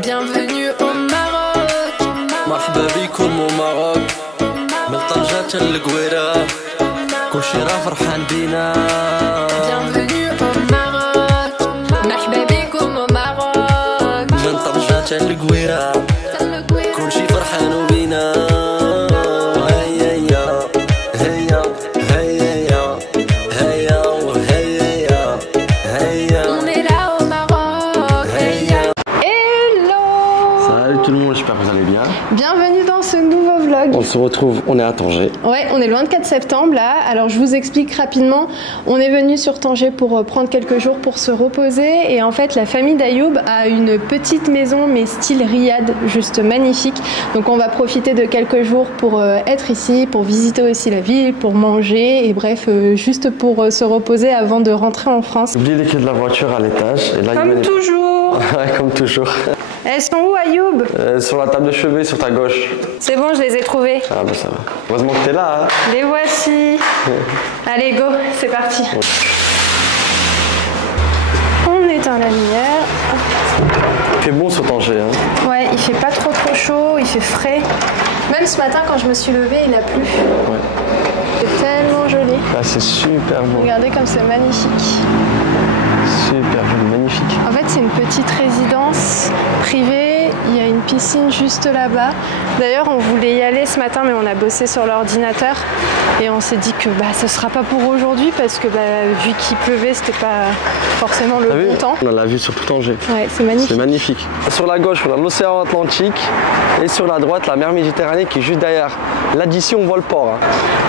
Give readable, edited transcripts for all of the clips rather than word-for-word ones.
Bienvenue au Maroc. مرحبا بكم وماروك من طنجة للقويرة كل شي راه فرحان بينا. Bienvenue au Maroc. مرحبا بكم au Maroc. من طنجة للقويرة كل شي فرحان بينا. هيا هيا هيا هيا هيا هيا. On est là au Maroc. Hello. Salut tout le monde, j'espère que vous allez bien. Bienvenue dans ce nouveau vlog. On se retrouve, on est à Tanger. Ouais, on est le 24 septembre là. Alors je vous explique rapidement. On est venu sur Tanger pour prendre quelques jours pour se reposer. Et en fait, la famille d'Ayoub a une petite maison mais style riad, juste magnifique. Donc on va profiter de quelques jours pour être ici, pour visiter aussi la ville, pour manger et bref, juste pour se reposer avant de rentrer en France. J'ai oublié les clés de la voiture à l'étage. Et là, Comme toujours. Ouais, comme toujours. Elles sont où Ayoub? Sur la table de chevet, sur ta gauche. C'est bon, je les ai trouvées. Ah bah ça va. Heureusement que t'es là. Hein. Les voici. Allez, go, c'est parti. On éteint la lumière. Il fait bon sur Tanger. Hein. Ouais, il fait pas trop chaud, il fait frais. Même ce matin, quand je me suis levée, il a plu. Ouais. C'est tellement joli. Ah, c'est super beau. Regardez comme c'est magnifique. Super joli, magnifique. En fait, c'est une petite résidence privée. Il y a une piscine juste là-bas. D'ailleurs, on voulait y aller ce matin, mais on a bossé sur l'ordinateur. Et on s'est dit que ce sera pas pour aujourd'hui parce que vu qu'il pleuvait, c'était pas forcément le bon temps. On a la vue sur tout Tanger. Ouais, c'est magnifique. C'est magnifique. Sur la gauche, on a l'océan Atlantique. Et sur la droite, la mer Méditerranée qui est juste derrière. L'addition, on voit le port. Hein.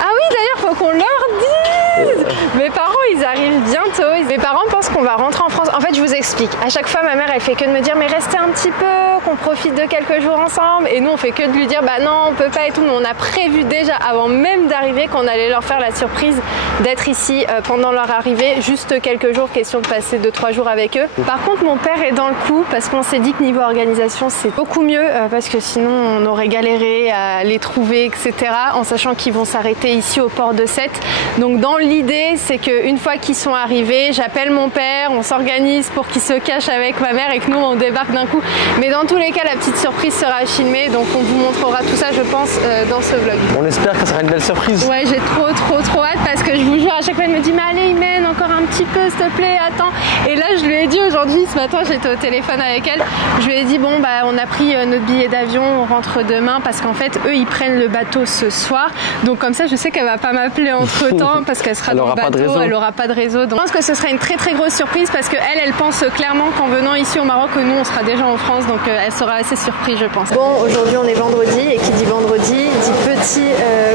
Ah oui, d'ailleurs, faut qu'on leur dise. Mes parents, ils arrivent bientôt. Mes parents pensent qu'on va rentrer en France. En fait, je vous explique. À chaque fois, ma mère, elle fait que de me dire mais restez un petit peu, qu'on profite de quelques jours ensemble. Et nous, on fait que de lui dire bah non, on peut pas et tout. Mais on a prévu déjà, avant même d'arriver, qu'on allait leur faire la surprise d'être ici pendant leur arrivée. Juste quelques jours, question de passer 2-3 jours avec eux. Par contre, mon père est dans le coup parce qu'on s'est dit que niveau organisation, c'est beaucoup mieux parce que sinon, on aurait galéré à les trouver, etc. En sachant qu'ils vont s'arrêter ici au port de Sète. Donc, dans l'idée, c'est qu'une fois qu'ils sont arrivés, j'appelle mon père, on s'organise pour qu'il se cache avec ma mère et que nous, on débarque d'un coup. Mais dans tous les cas, la petite surprise sera filmée. Donc, on vous montrera tout ça, je pense, dans ce vlog. On espère que ça sera une belle surprise. Ouais, j'ai trop hâte parce que je vous jure, à chaque fois, elle me dit mais allez, Imen, encore un petit peu, s'il te plaît, attends. Et là, je lui ai dit aujourd'hui, ce matin, j'étais au téléphone avec elle. Je lui ai dit bon, on a pris notre billet d'avion, on rentre demain parce qu'en fait, eux, ils prennent le bateau ce soir. Donc, comme ça, je sais qu'elle va pas m'appeler entre temps parce qu'elle sera dans le bateau, elle aura pas de réseau. Donc, je pense que ce sera une très grosse surprise parce qu'elle, elle pense clairement qu'en venant ici au Maroc, que nous, on sera déjà en France. Donc, elle sera assez surprise, je pense. Bon, aujourd'hui, on est vendredi et qui dit vendredi, dit petit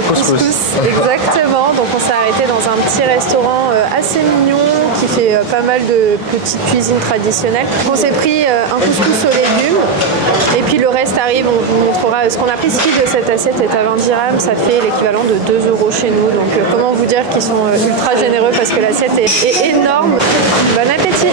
couscous. Exactement. Donc, on s'est arrêté dans un petit restaurant assez mignon qui fait pas mal de petites cuisines traditionnelles. On s'est pris un couscous aux légumes et puis le reste arrive, on vous montrera. Ce qu'on a pris ici de cette assiette est à 20 dirhams, ça fait l'équivalent de 2 € chez nous. Donc comment vous dire qu'ils sont ultra généreux parce que l'assiette est énorme. Bon appétit.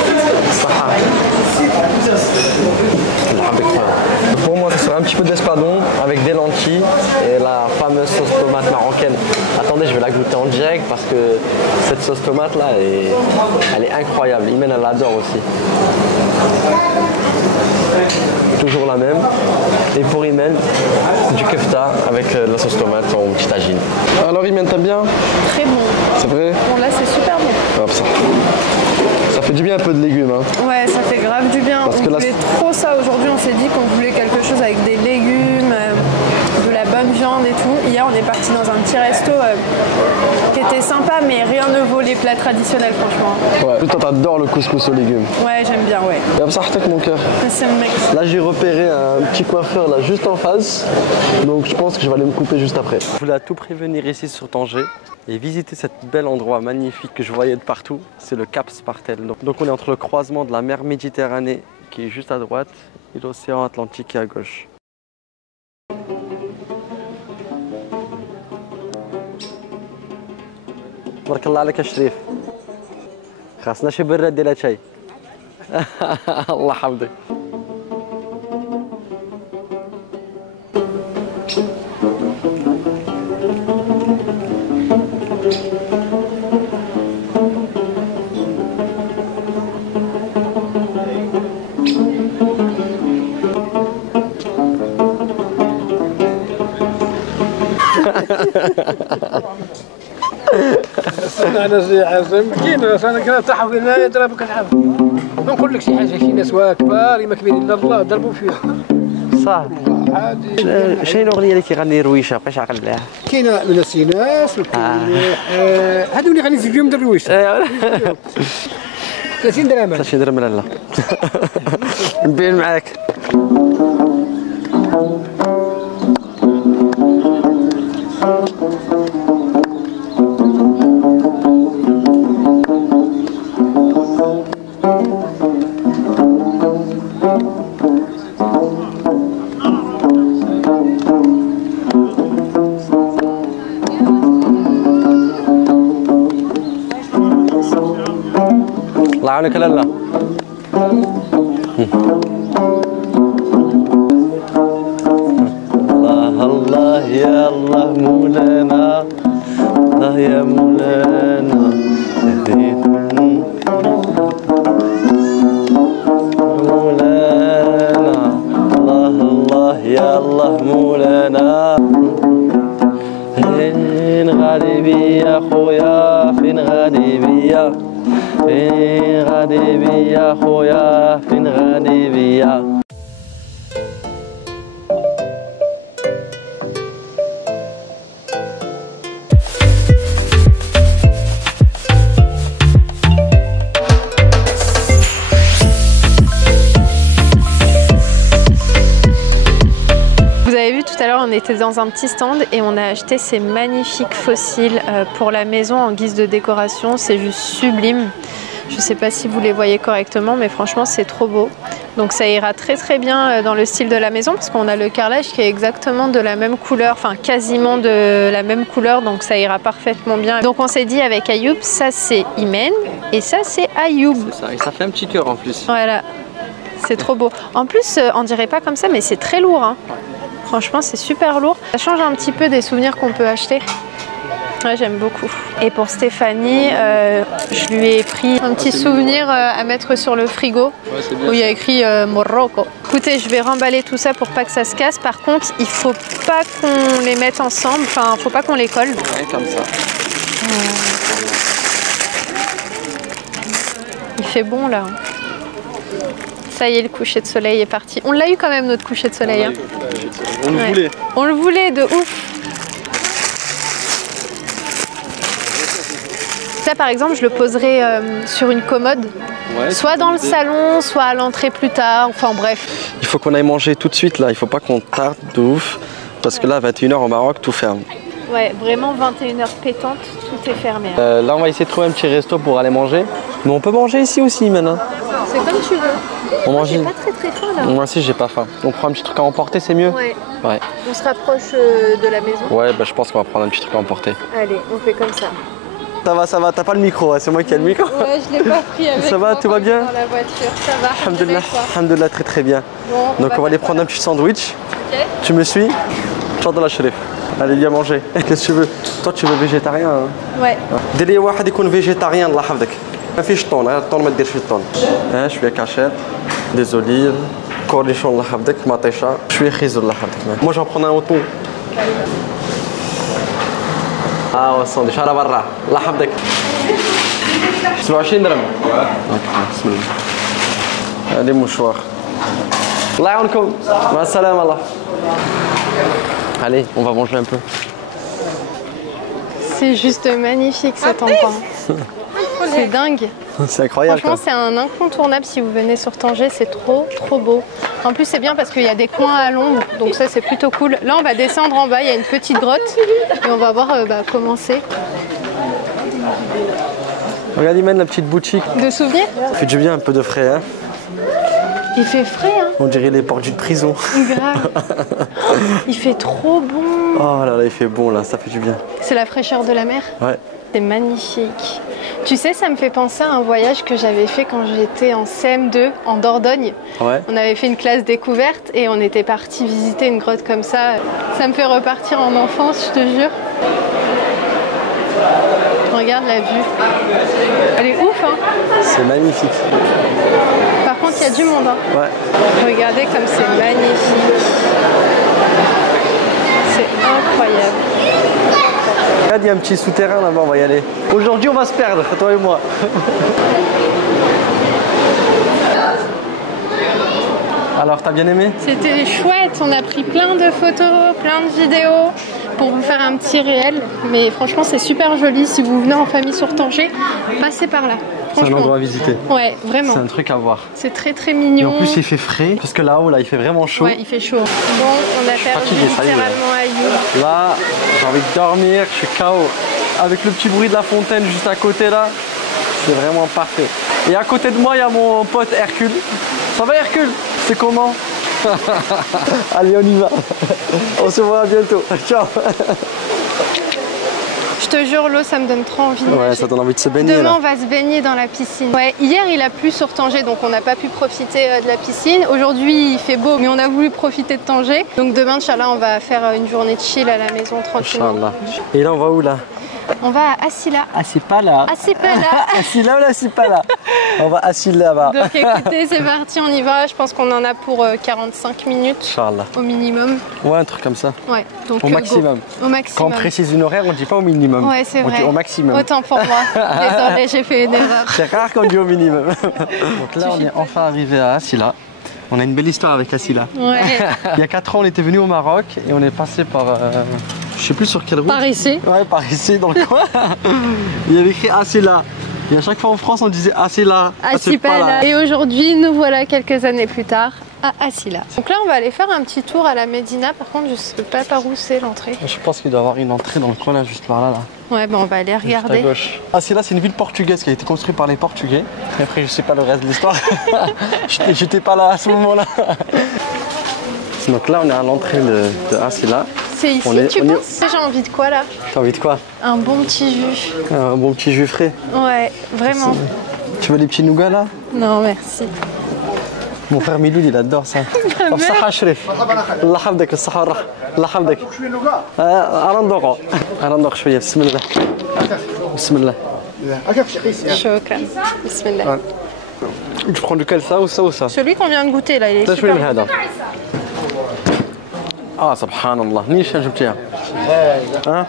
Pour moi, ce sera un petit peu d'espadon avec des lentilles et la fameuse sauce tomate marocaine. Attendez, je vais la goûter en direct parce que cette sauce tomate là, elle est incroyable. Imen, elle l'adore aussi. Toujours la même. Et pour Imen, du kefta avec la sauce tomate en petit tagine. Alors Imen, t'aimes bien? Très bon. C'est vrai? Bon là c'est super bon. Hop, ça fait du bien un peu de légumes. Hein. Ouais, ça fait grave du bien. Parce on que voulait trop ça aujourd'hui, on s'est dit qu'on voulait quelque chose avec des légumes, de la bonne viande et tout. Hier on est parti dans un petit resto qui était sympa mais rien ne vaut les plats traditionnels franchement. Ouais, toi t'adores le couscous aux légumes. Ouais, j'aime bien, ouais. Et hop, ça avec mon cœur. C'est le mec. Là j'ai repéré un petit coiffeur là juste en face. Donc je pense que je vais aller me couper juste après. Je voulais à tout prévenir ici sur Tanger et visiter cet bel endroit magnifique que je voyais de partout. C'est le Cap Spartel. Donc on est entre le croisement de la mer Méditerranée qui est juste à droite et l'océan Atlantique qui est à gauche. بارك الله عليك يا شريف خاصنا شي براد ديال شاي الله حفظك كاين انا كنطيحوا فينا يضربك الحرب. ما نقول لك شي حاجه، شي ناس كبار ما كبيرين الا الله ضربوا فيها. صح. شنو الاغنيه اللي كيغني رويشه بقاش عاقل عليها؟ كاينه من السيناس هادو اللي غنزيد فيهم درويش. 30 درهم. 30 درهم لا. نبين معاك. الله يعاونك لالا. الله الله يا الله مولانا، الله يا مولانا مولانا، الله الله يا الله مولانا. فين غادي بيا خويا، فين غادي بيا، فين غادي بيا خويا، فين غادي بيا. Tout à l'heure on était dans un petit stand et on a acheté ces magnifiques fossiles pour la maison en guise de décoration. C'est juste sublime. Je sais pas si vous les voyez correctement mais franchement c'est trop beau. Donc ça ira très très bien dans le style de la maison parce qu'on a le carrelage qui est exactement de la même couleur, enfin quasiment de la même couleur, donc ça ira parfaitement bien. Donc on s'est dit avec Ayoub, ça c'est Imen et ça c'est Ayoub. C'est ça, et ça fait un petit cœur en plus. Voilà, c'est trop beau. En plus on dirait pas comme ça mais c'est très lourd hein. Franchement, c'est super lourd. Ça change un petit peu des souvenirs qu'on peut acheter. Ouais, j'aime beaucoup. Et pour Stéphanie, je lui ai pris un petit souvenir à mettre sur le frigo où il y a écrit Morocco. Écoutez, je vais remballer tout ça pour pas que ça se casse. Par contre, il faut pas qu'on les mette ensemble. Enfin, faut pas qu'on les colle. Ouais, comme ça. Il fait bon là. Ça y est, le coucher de soleil est parti. On l'a eu quand même notre coucher de soleil. Hein. On le voulait. On le voulait de ouf. Ça par exemple, je le poserai sur une commode. Ouais, soit dans le salon, soit à l'entrée plus tard. Enfin bref. Il faut qu'on aille manger tout de suite là. Il faut pas qu'on tarde de ouf. Parce que là, 21h au Maroc, tout ferme. Ouais, vraiment 21h pétante, tout est fermé. Là, on va essayer de trouver un petit resto pour aller manger. Mais on peut manger ici aussi maintenant. C'est comme tu veux. On mange. J'ai pas très faim là. Moi aussi, j'ai pas faim. On prend un petit truc à emporter, c'est mieux. Ouais. Ouais. On se rapproche de la maison. Ouais, bah je pense qu'on va prendre un petit truc à emporter. Allez, on fait comme ça. Ça va, t'as pas le micro, hein, c'est moi qui ai le micro. Ouais, je l'ai pas pris avec ça va, moi tout va bien dans la voiture, ça va. Alhamdoulilah, alhamdoulilah, très très bien. Bon, donc on va aller prendre un petit sandwich. Ok. Tu me suis? Tfadal Sherif. Allez, viens manger. Qu'est-ce que tu veux? Toi, tu veux végétarien hein? Ouais. دير لي واحد يكون فيجيتاريان الله يحفظك. ما فيش طون، الطون ما ديرش في الطون. شوية كاشير، دي زوليف، كورنيشون الله يحفظك، مطيشة، شوية خيزر الله يحفظك. Moi, j'en prends un au tout. والساندويتش هذا برا الله يحفظك. 27 درهم. بسم الله. هذه مشوار. الله يعاونكم. مع السلامة الله. Allez, on va manger un peu. C'est juste magnifique cet endroit. C'est dingue. C'est incroyable. Franchement, c'est un incontournable si vous venez sur Tanger, c'est trop beau. En plus, c'est bien parce qu'il y a des coins à l'ombre, donc ça c'est plutôt cool. Là, on va descendre en bas, il y a une petite grotte et on va voir comment c'est. Regarde, Imen, la petite boutique. De souvenirs? Ça fait du bien, un peu de frais. Hein. Il fait frais, hein. On dirait les portes d'une prison. Grave. Il fait trop bon. Oh là là, il fait bon là, ça fait du bien. C'est la fraîcheur de la mer. Ouais. C'est magnifique. Tu sais, ça me fait penser à un voyage que j'avais fait quand j'étais en CM2 en Dordogne. Ouais. On avait fait une classe découverte et on était parti visiter une grotte comme ça. Ça me fait repartir en enfance, je te jure. Regarde la vue. Elle est ouf, hein. C'est magnifique. Par contre, il y a du monde. Hein. Ouais. Regardez comme c'est magnifique. C'est incroyable. Regarde, il y a un petit souterrain là-bas, on va y aller. Aujourd'hui, on va se perdre, toi et moi. Alors, t'as bien aimé? C'était chouette, on a pris plein de photos, plein de vidéos pour vous faire un petit réel. Mais franchement, c'est super joli. Si vous venez en famille sur Tanger, passez par là. C'est un endroit à visiter. Ouais, vraiment. C'est un truc à voir. C'est très très mignon. Et en plus, il fait frais, parce que là-haut, là, il fait vraiment chaud. Ouais, il fait chaud. Bon, on a perdu littéralement Ayoub. Là, j'ai envie de dormir, je suis KO. Avec le petit bruit de la fontaine juste à côté là, c'est vraiment parfait. Et à côté de moi, il y a mon pote Hercule. Ça va Hercule? C'est comment? Allez, on y va. On se voit bientôt. Ciao. Je te jure, l'eau, ça me donne trop envie de nager. Ouais, ça donne envie de se baigner. Demain, là. on va se baigner dans la piscine. Ouais, hier, il a plu sur Tanger, donc on n'a pas pu profiter de la piscine. Aujourd'hui, il fait beau, mais on a voulu profiter de Tanger. Donc demain, Inch'Allah, on va faire une journée de chill à la maison tranquillement. Inch'Allah. Et là, on va où là? On va à Asila. Ah, c'est pas là. Ah, c'est pas là. Asila ou là, c'est pas là. On va Asila là-bas. Donc écoutez, c'est parti, on y va. Je pense qu'on en a pour 45 minutes Inch'Allah. au minimum. Ouais, un truc comme ça. Ouais, donc Au maximum. Go. Au Quand maximum. on précise une horaire, on dit pas au minimum. Ouais, c'est On vrai. dit au maximum. Autant pour moi. Désolée, j'ai fait une erreur. C'est rare qu'on dit au minimum. Donc là, on est enfin arrivé à Asila. On a une belle histoire avec Asila. Ouais. Il y a 4 ans, on était venu au Maroc et on est passé par. Je sais plus sur quelle route. Par ici. Ouais, par ici, dans le coin. Il y avait écrit Asila. Et à chaque fois en France, on disait Asila. Asipala. Et aujourd'hui, nous voilà quelques années plus tard à Asila. Donc là, on va aller faire un petit tour à la Médina. Par contre, je sais pas par où c'est l'entrée. Je pense qu'il doit y avoir une entrée dans le coin là, juste par là. Ouais, ben on va aller Juste regarder. à gauche. Asila, c'est une ville portugaise qui a été construite par les Portugais. Et après, je sais pas le reste de l'histoire. J'étais pas là à ce moment-là. Donc là, on est à l'entrée de Asila. C'est ici, tu penses? J'ai envie de quoi là? T'as envie de quoi? Un bon petit jus. Un bon petit jus frais. Ouais, vraiment. Tu veux des petits nougats là? Non, merci. Mon frère Miloud, il adore ça. الصحة شريف. الله يحفظك الصحة والراحة. الله يحفظك. أنا ندوقه. أنا ندوق شوية بسم الله. بسم الله. Shukran. Bismillah. Je prends duquel ça ou ça ou ça? Celui qu'on vient de goûter là, il est ده شوية من super. هذا. سبحان الله. نيش جبتيها؟ ها؟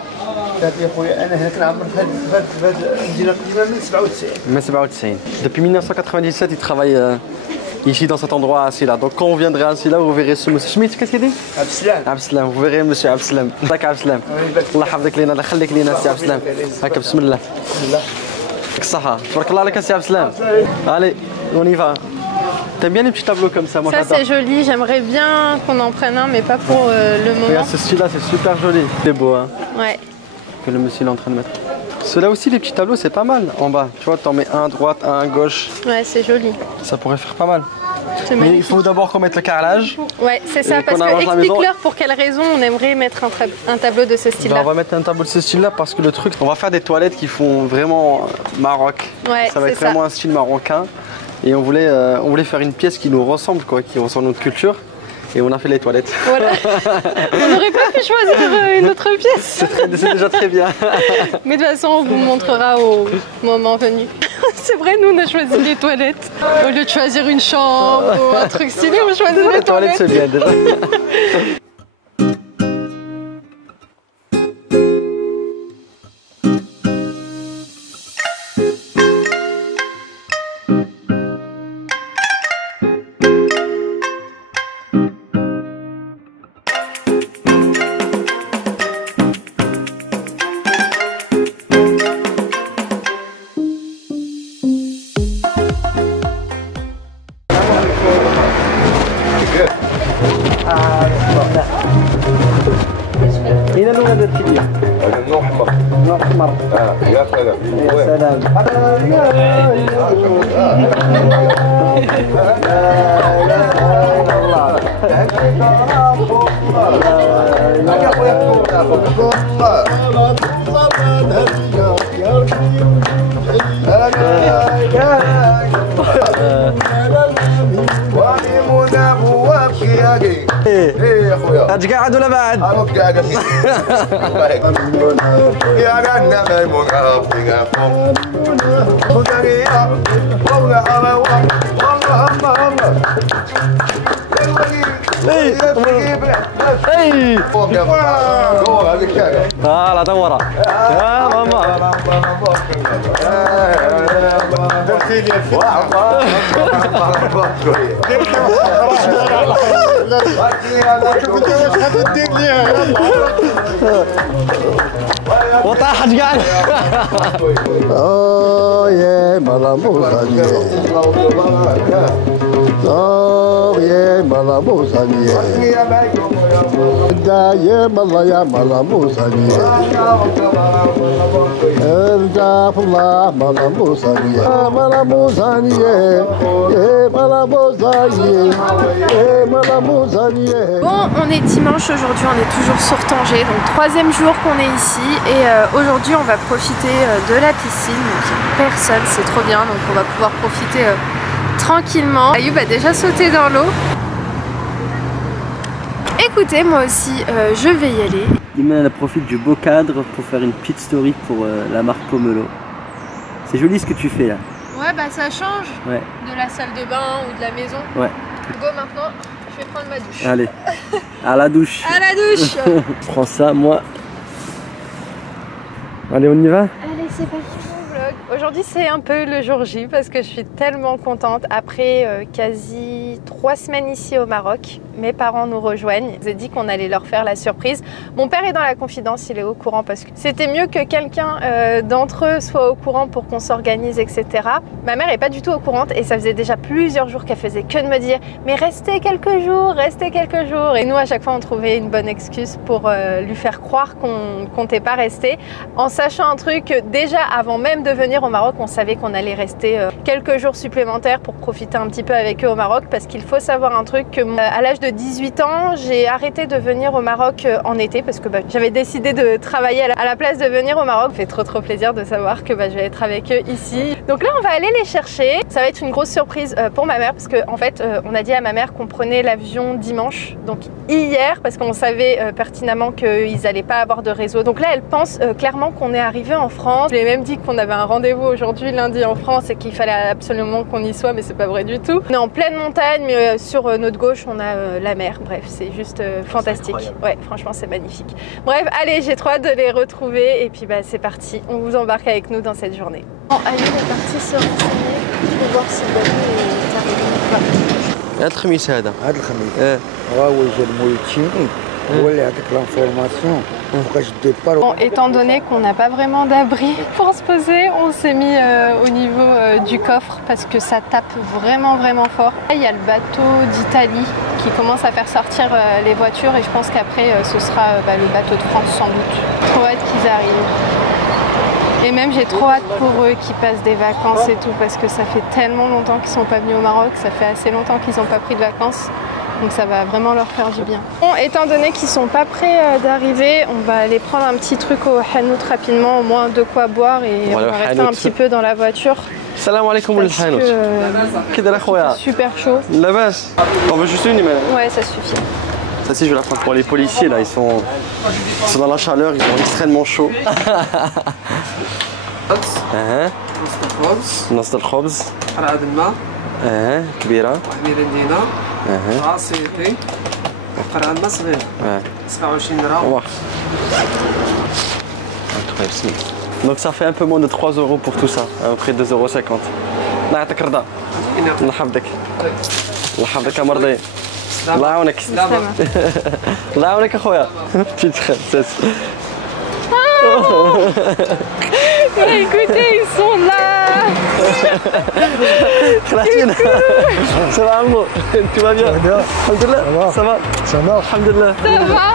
يا خويا انا هنا كنعمر في هاد المدينه القديمه من 97. Mais 97. Depuis 1997, il travaille ici dans cet endroit à Asila. Donc quand on viendrait à Asila, vous verrez ce monsieur. Schmitt, qu'est-ce qu'il dit? عبد السلام. عبد السلام. Vous verrez monsieur عبد السلام. ذاك عبد السلام. الله يحفظك لينا، الله يخليك لينا سي عبد السلام. هكا بسم الله. يعطيك الصحة. تبارك الله عليك سي عبد السلام. Allez, on y va. T'aimes bien les petits tableaux comme ça? Moi Ça, j'adore. c'est joli. J'aimerais bien qu'on en prenne un, mais pas pour le moment. Regarde ce style-là, c'est super joli. C'est beau, hein, Ouais. que le monsieur est en train de mettre. Ceux-là aussi, les petits tableaux, c'est pas mal en bas. Tu vois, t'en mets un à droite, un à gauche. Ouais, c'est joli. Ça pourrait faire pas mal. C'est Mais il magnifique. faut d'abord qu'on mette le carrelage. Ouais, c'est ça. Et Parce qu'on que avance la maison. explique-leur pour quelle raison on aimerait mettre un tableau de ce Ben, style-là. on va mettre un tableau de ce style-là parce que le truc, on va faire des toilettes qui font vraiment Maroc. Ouais, Ça va c'est être vraiment un style marocain. Et on voulait faire une pièce qui nous ressemble, quoi, qui ressemble à notre culture. Et on a fait les toilettes. Voilà. On n'aurait pas pu choisir une autre pièce. C'est déjà très bien. Mais de toute façon, on vous montrera au moment venu. C'est vrai, nous, on a choisi les toilettes. Au lieu de choisir une chambre ou un truc stylé, on choisit les Les toilettes, toilettes. c'est bien déjà. هنا لون هذا الكبير. هذا النوع احمر. نوع احمر. يا سلام. يا سلام. يا خويا هاد قاعد ولا بعد؟ عرفت قاعد يا غنى ميمون عرفتي غافو والله اي لا دورة يا ماما وطاحت قاعد يا ملاموسة يا ملاموسة يا ملا يا ملاموسة ارجع في الله ملاموسة يا ملاموسة يا ملاموسة يا ملاموسة. Bon, on est dimanche aujourd'hui, on est toujours sur Tanger, donc troisième jour qu'on est ici et aujourd'hui on va profiter de la piscine, donc il n'y a personne, c'est trop bien, donc on va pouvoir profiter tranquillement. Ayoub a déjà sauté dans l'eau. Écoutez, moi aussi je vais y aller. Imen elle profite du beau cadre pour faire une petite story pour la marque Pomelo. C'est joli ce que tu fais là. Ouais bah ça change de la salle de bain ou de la maison. Ouais. Go maintenant, je vais prendre ma douche. Allez, à la douche. À la douche. Prends ça, moi. Allez, on y va? Allez, c'est parti mon vlog. Aujourd'hui, c'est un peu le jour J parce que je suis tellement contente. Après quasi 3 semaines ici au Maroc, mes parents nous rejoignent. Je vous ai dit qu'on allait leur faire la surprise. Mon père est dans la confidence, il est au courant parce que c'était mieux que quelqu'un d'entre eux soit au courant pour qu'on s'organise, etc. Ma mère n'est pas du tout au courant et ça faisait déjà plusieurs jours qu'elle faisait que de me dire mais restez quelques jours, restez quelques jours. Et nous, à chaque fois, on trouvait une bonne excuse pour lui faire croire qu'on comptait pas rester. En sachant un truc, déjà avant même de venir au Maroc, on savait qu'on allait rester quelques jours supplémentaires pour profiter un petit peu avec eux au Maroc parce qu'il faut savoir un truc que à l'âge de 18 ans, j'ai arrêté de venir au Maroc en été parce que j'avais décidé de travailler à la place de venir au Maroc. Ça fait trop plaisir de savoir que je vais être avec eux ici. Donc là, on va aller les chercher. Ça va être une grosse surprise pour ma mère parce qu'en fait, on a dit à ma mère qu'on prenait l'avion dimanche, donc hier, parce qu'on savait pertinemment qu'ils n'allaient pas avoir de réseau. Donc là, elle pense clairement qu'on est arrivé en France. Je lui ai même dit qu'on avait un rendez-vous aujourd'hui, lundi en France, et qu'il fallait absolument qu'on y soit, mais c'est pas vrai du tout. On est en pleine montagne, mais sur notre gauche, on a la mer. Bref, c'est juste fantastique. Ouais, franchement, c'est magnifique. Bref, allez, j'ai trop hâte de les retrouver et puis c'est parti. On vous embarque avec nous dans cette journée. Bon, Ayoub est parti se renseigner pour voir si Badou est arrivé. هذا الخميس هذا الخميس هو جا المولتين هو اللي يعطيك لانفورماسيون فوقاش الديبار. Bon, étant donné qu'on n'a pas vraiment d'abri pour se poser, on s'est mis au niveau du coffre parce que ça tape vraiment fort. Là, il y a le bateau d'Italie qui commence à faire sortir les voitures et je pense qu'après ce sera le bateau de France sans doute. Trop hâte qu'ils arrivent. Et même j'ai trop hâte pour eux qui passent des vacances et tout parce que ça fait tellement longtemps qu'ils sont pas venus au Maroc, ça fait assez longtemps qu'ils n'ont pas pris de vacances. Donc ça va vraiment leur faire du bien. Bon, étant donné qu'ils sont pas prêts d'arriver, on va aller prendre un petit truc au Hanout rapidement, au moins de quoi boire et on va rester un petit peu dans la voiture. Salam alaikum le Hanout. Super chaud. La base. On veut juste une email. Ouais, ça suffit. Ça si je vais la prendre pour les policiers là, ils sont dans la chaleur, ils sont extrêmement chauds. نص الخبز قرعة الماء كبيرة ميرندينا عصيري وقرعة الماء صغيرة 27 درهم. Donc ça fait un peu moins de 3 € pour tout ça, à peu près 2,50 €. الله يعطيك الرضا. الله يحفظك. الله يحفظك يا مرضي. الله يعاونك. الله يعاونك اخويا. Écoutez, ils sont là. Ça va Ambo? Tu vas bien? Alhamdulillah. Ça va? Ça marche. Alhamdulillah. Ça va?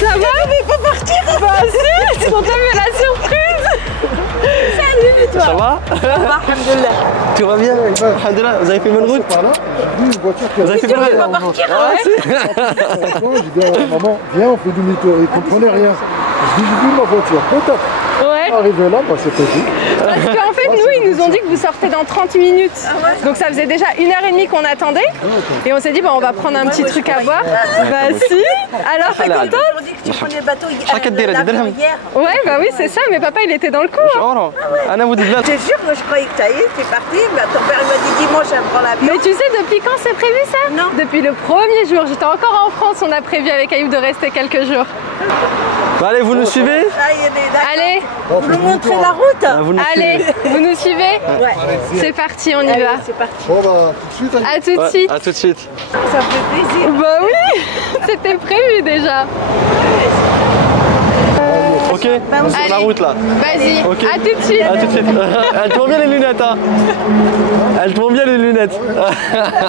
Ça va? On ne peut pas partir. Bah si, sinon t'as vu la surprise. Salut toi. Ça va? Alhamdulillah. Tu vas bien? Alhamdulillah. Vous avez fait bonne route? Par là, j'ai vu une voiture qui Vous avez fait bonne route? partir, J'ai dit à maman, viens, on fait demi-tour. Il ne comprenait rien. Je dis, j'ai vu ma voiture, peut-être. Ouais. Arrivé là, c'était tout. Parce qu'en fait, nous, ils nous ont dit que vous sortez dans 30 minutes. Donc ça faisait déjà 1h30 qu'on attendait. Et on s'est dit, on va prendre un petit truc à boire. Bah si. Alors, t'es contente? tu prenais le bateau hier. Ouais, bah oui, c'est ça, mais papa il était dans le coup. Hein. Je te jure, moi je croyais que ça y est, t'es parti. Mais ton père il m'a dit dimanche, elle prend l'avion. Mais tu sais depuis quand c'est prévu ça? Non. Depuis le premier jour. J'étais encore en France, on a prévu avec Ayoub de rester quelques jours. Bah, allez, vous nous suivez? Allez, vous nous montrez la route. Vous nous allez, suivez. vous nous suivez? Ouais. C'est parti, on y Allez, va. c'est parti. Bon bah tout de suite. À tout de suite. À tout de suite. Ça fait plaisir. Bah oui, c'était prévu déjà. Ok, on est sur la Allez. route là. Vas-y, Ok. à tout de suite. À tout de suite. Elle tourne bien les lunettes, hein. Elle tourne bien les lunettes.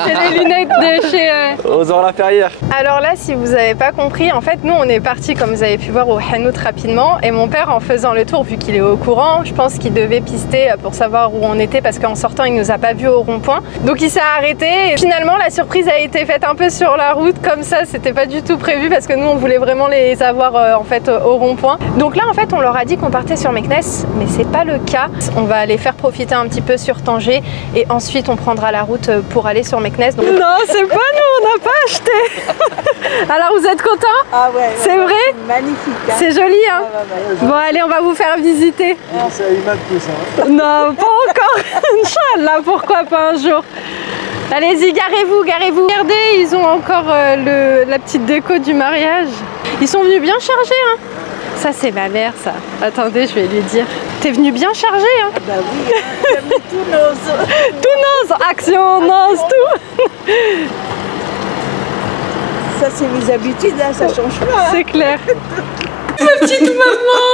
C'est les lunettes de chez... Aux la Ferrière. Alors là, si vous n'avez pas compris, en fait, nous, on est partis, comme vous avez pu voir, au Hanout rapidement. Et mon père, en faisant le tour, vu qu'il est au courant, je pense qu'il devait pister pour savoir où on était, parce qu'en sortant, il nous a pas vus au rond-point. Donc, il s'est arrêté. Et finalement, la surprise a été faite un peu sur la route, comme ça. C'était pas du tout prévu, parce que nous, on voulait vraiment les avoir, en fait, au rond-point. Donc là, en fait, on leur a dit qu'on partait sur Meknes, mais c'est pas le cas. On va les faire profiter un petit peu sur Tanger, et ensuite, on prendra la route pour aller sur Meknes. Donc... Non, c'est pas nous, on n'a pas acheté. Alors vous êtes contents? Ah ouais. C'est vrai? Magnifique. Hein. C'est joli, hein? Bon, allez, on va vous faire visiter. C'est à Iman que ça. Non, pas encore. Inch'Allah, pourquoi pas un jour. Allez-y, garez-vous, garez-vous. Regardez, ils ont encore la petite déco du mariage. Ils sont venus bien chargés, hein? Ça, c'est ma mère, ça. Attendez, je vais lui dire. T'es venu bien chargé, hein? Bah oui, hein, tous nos... Tous nos actions, nos tout. Ça, c'est mes habitudes, hein, ça change pas. Hein. C'est clair. Ma petite maman.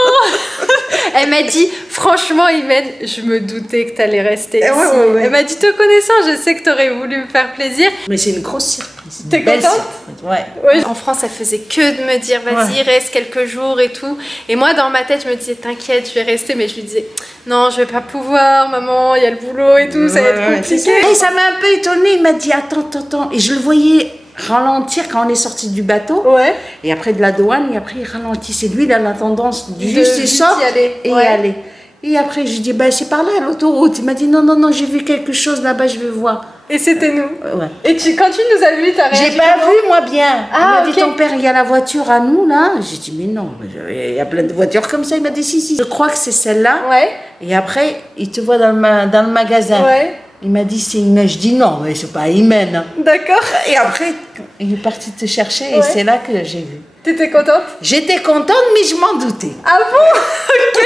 Elle m'a dit, franchement, Imen, je me doutais que t'allais rester ici. Ouais. Elle m'a dit, te connaissant, je sais que t'aurais voulu me faire plaisir. Mais c'est une grosse surprise. T'es contente? Ouais. En France, elle faisait que de me dire, vas-y, reste quelques jours et tout. Et moi, dans ma tête, je me disais, t'inquiète, je vais rester. Mais je lui disais, non, je vais pas pouvoir, maman, il y a le boulot et tout, ça va être compliqué. Et ça m'a un peu étonnée. Il m'a dit, attends. Et je le voyais ralentir quand on est sorti du bateau. Ouais. Et après de la douane, et après il ralentit. C'est lui, il a la tendance de juste il sort et y aller. Et après, je lui dis, bah, c'est par là, l'autoroute. Il m'a dit, non, j'ai vu quelque chose là-bas, je vais voir. Et c'était nous. Ouais. Et quand tu nous as vus, t'as réagi? J'ai pas vu, moi, bien. Ah, il m'a dit, ton père, il y a la voiture à nous, là. J'ai dit, mais non, il y a plein de voitures comme ça. Il m'a dit, si. Je crois que c'est celle-là. Ouais. Et après, il te voit dans le magasin. Ouais. Il m'a dit, c'est Imen. Je dis, non, mais c'est pas Imen. Hein. D'accord. Et après, il est parti te chercher et c'est là que j'ai vu. T'étais contente? J'étais contente, mais je m'en doutais. Ah bon? Ok.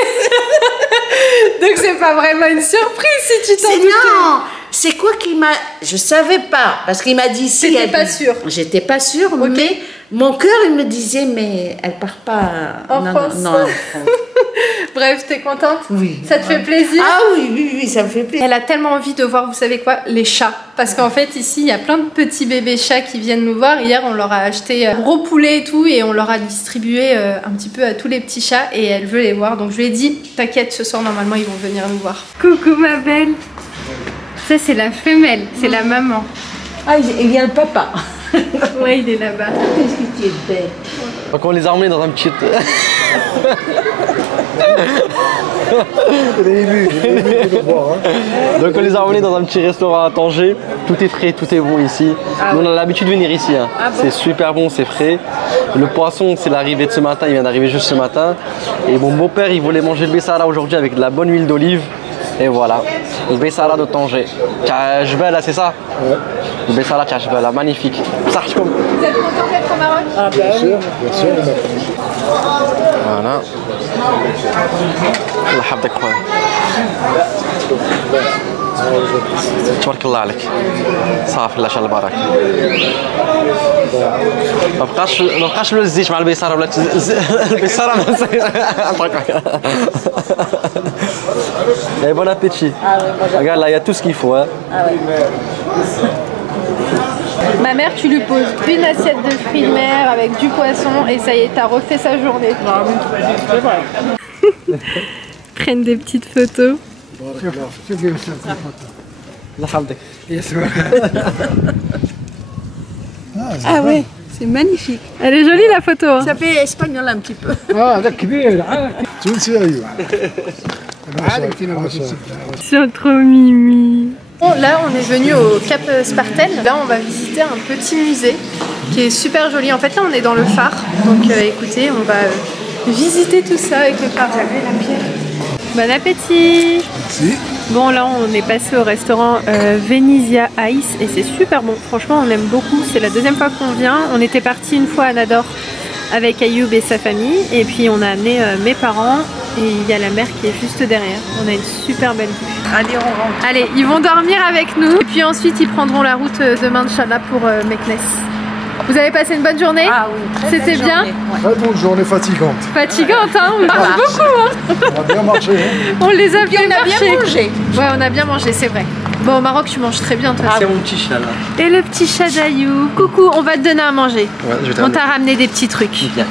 Donc c'est pas vraiment une surprise si tu t'en doutais. Non, c'est quoi qui m'a... Je savais pas, parce qu'il m'a dit si... T'étais pas sûre? J'étais pas sûre, mais mon cœur, il me disait, mais elle part pas... En France? Non, en France. Bref, t'es contente? Oui. Ça te fait plaisir? Ah oui, ça me fait plaisir. Elle a tellement envie de voir, vous savez quoi, les chats. Parce qu'en fait, ici, il y a plein de petits bébés chats qui viennent nous voir. Hier, on leur a acheté un gros poulet et tout, et on leur a distribué un petit peu à tous les petits chats, et elle veut les voir. Donc je lui ai dit, t'inquiète, ce soir, normalement, ils vont venir nous voir. Coucou, ma belle. Ça, c'est la femelle, c'est la maman. Ah, il y a le papa. Ouais, il est là-bas. Qu'est-ce que tu es belle. Donc on les a emmenés dans un petit... Donc on les a emmenés dans un petit restaurant à Tanger. Tout est frais, tout est bon ici. Nous, on a l'habitude de venir ici. Hein. C'est super bon, c'est frais. Le poisson, c'est l'arrivée de ce matin, il vient d'arriver juste ce matin. Et mon beau-père, il voulait manger le bessara aujourd'hui avec de la bonne huile d'olive. Et voilà, le bessara de Tanger. Kajbala, c'est ça? Ouais. Le bessara Kajbala, magnifique. Vous êtes content d'être au Maroc? Ah, bien sûr. Voilà. الله يحفظك خويا. تبارك الله عليك. صافي الله يشعل البركة. ما بقاش لو الزيت مع البيصارة ولا البيصارة Et bon appétit. Regarde là, il y a tout ce qu'il faut. Hein. Ma mère, tu lui poses une assiette de fruits de mer avec du poisson et ça y est, t'as refait sa journée. Prennent des petites photos. Ah ouais, c'est magnifique. Elle est jolie la photo. Hein. Ça fait espagnol un petit peu. Ils sont trop mimi. Bon, là, on est venu au Cap Spartel. Là, on va visiter un petit musée qui est super joli. En fait là on est dans le phare, donc écoutez, on va visiter tout ça avec le phare. Bon appétit. Si. Bon là on est passé au restaurant Venezia Ice et c'est super bon, franchement on aime beaucoup, c'est la deuxième fois qu'on vient. On était parti une fois à Nador avec Ayoub et sa famille et puis on a amené mes parents et il y a la mer qui est juste derrière. On a une super belle vue. Allez, on rentre. Allez, ils vont dormir avec nous et puis ensuite ils prendront la route demain Inch'Allah pour Meknès. Vous avez passé une bonne journée? Ah oui, très c'était belle bien journée. Ouais. Très bonne journée fatigante. Fatigante, hein, on marche beaucoup hein. On a bien marché. Hein. On les a bien On a bien mangé. Ouais, on a bien mangé, c'est vrai. Bon, au Maroc, tu manges très bien, toi. C'est mon petit chat là. Et le petit chat d'Ayoub. Coucou, on va te donner à manger. Ouais, je vais On t'a ramené des petits trucs. Viens.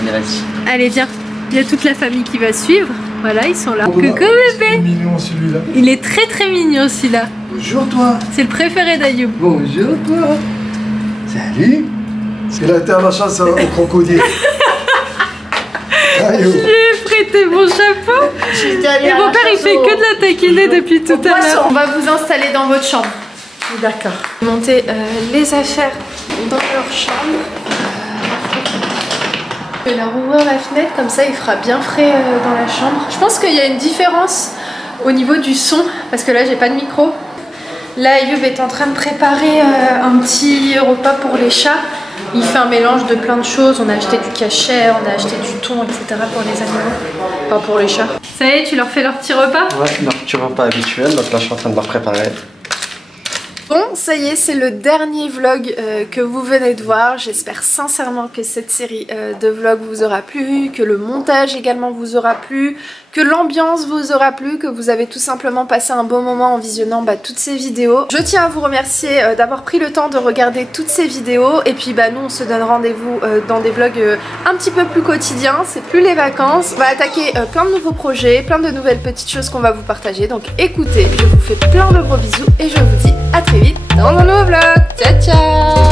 On est vas-y. Allez, viens. Il y a toute la famille qui va suivre. Voilà, ils sont là. Oh, Coucou c'est bébé. mignon celui-là. Il est très très mignon celui-là. Bonjour toi. C'est le préféré d'Ayoub. Bonjour toi. Salut. C'est là t'es à la chasse au crocodile. Je lui ai prêté mon chapeau. Et mon père il fait que de la taquiner depuis tout à l'heure. On va vous installer dans votre chambre. D'accord. Monter les affaires dans leur chambre. Je vais leur ouvrir la fenêtre, comme ça il fera bien frais dans la chambre. Je pense qu'il y a une différence au niveau du son, parce que là j'ai pas de micro. Là Ayoub est en train de préparer un petit repas pour les chats. Il fait un mélange de plein de choses. On a acheté du cachet, on a acheté du thon, etc. pour les animaux. Enfin pour les chats. Ça y est, tu leur fais leur petit repas? Ouais, leur petit repas habituel, donc là je suis en train de leur préparer. Bon, ça y est, c'est le dernier vlog que vous venez de voir. J'espère sincèrement que cette série de vlogs vous aura plu, que le montage également vous aura plu, que l'ambiance vous aura plu, que vous avez tout simplement passé un bon moment en visionnant toutes ces vidéos. Je tiens à vous remercier d'avoir pris le temps de regarder toutes ces vidéos. Et puis nous, on se donne rendez-vous dans des vlogs un petit peu plus quotidiens. C'est plus les vacances. On va attaquer plein de nouveaux projets, plein de nouvelles petites choses qu'on va vous partager. Donc écoutez, je vous fais plein de gros bisous et je vous dis à très vite dans un nouveau vlog. Ciao ciao.